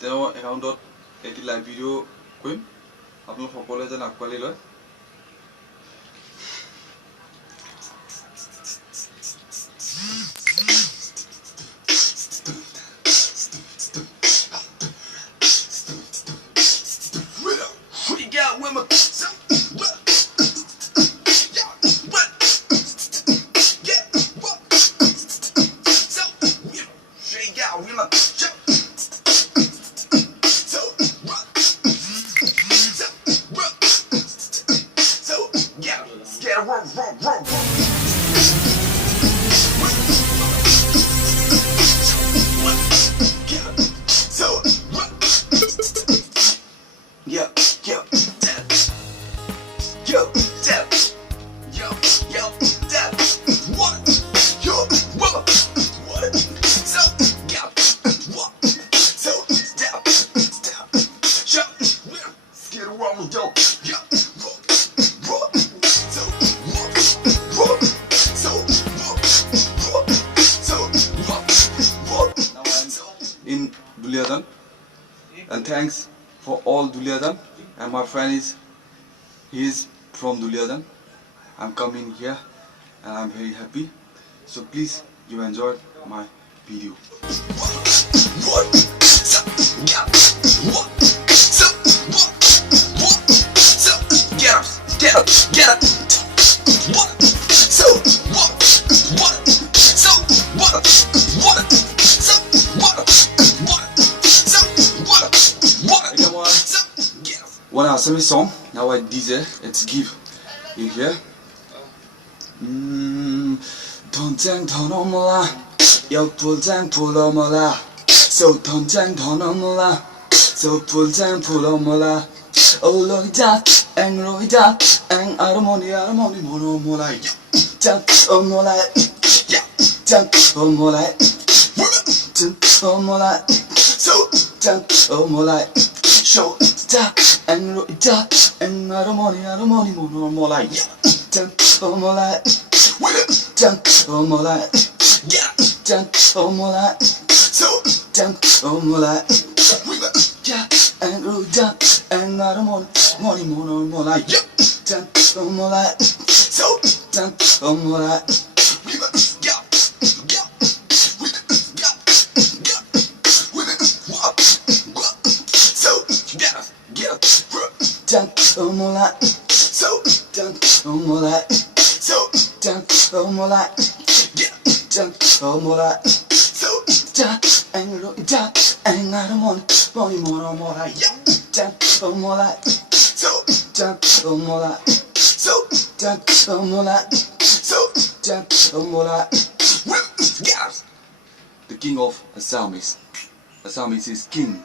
তেওঁ একাউণ্টত এটি লাইভ ভিডিঅ' কৰিম আপোনালোক সকলোৱে যেন আঁকোৱালি লয় in Duliajan, and thanks for all Duliajan, and my friend he is from Duliajan. I'm coming here and I'm very happy, so please you enjoyed my video. Get up. One assames song. Now I DJ. It's give in here. Don't tang tonomola. Yo pull tang pulomola. So don't tang tonomola. So pull tang pulomola. Oh look that and look that and harmony monomola. Tang omola. Tang omola. Tang omola. So tang omola. Show that and look that and harmony monomola. Tang omola. Tang omola. Tang omola. So tang omola. And look that and harmony monomola. Tang omola. So tang omola. Omola, so dunk, omola, so dunk, omola, dunk, omola, so dunk, and dunk, and I don't want money monomola, dunk, omola, so dunk, omola, so dunk, omola, so dunk, omola. The king of assames. Assames is king.